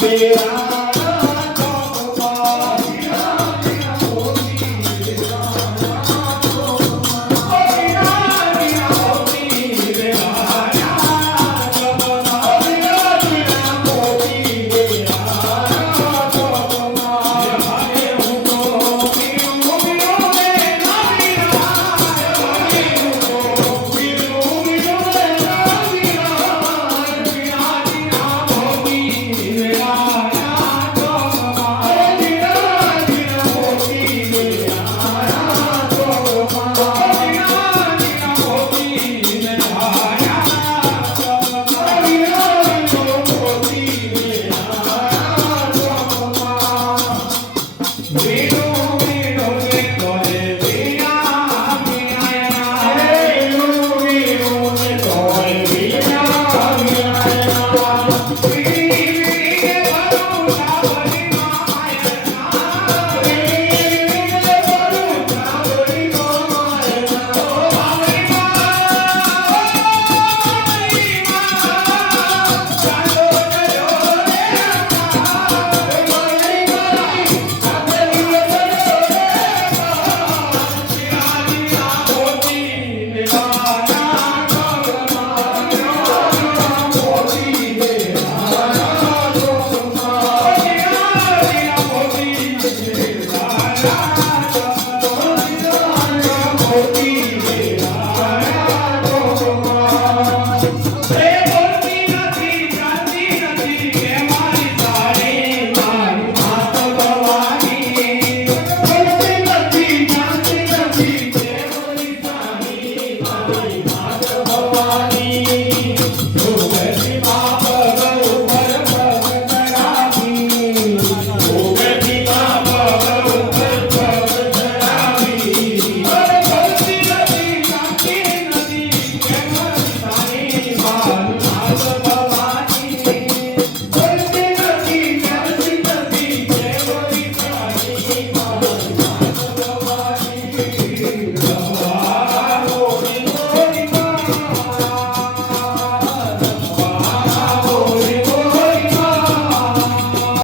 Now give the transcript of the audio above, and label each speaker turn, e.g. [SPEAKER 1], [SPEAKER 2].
[SPEAKER 1] Yeah. We Hallelujah.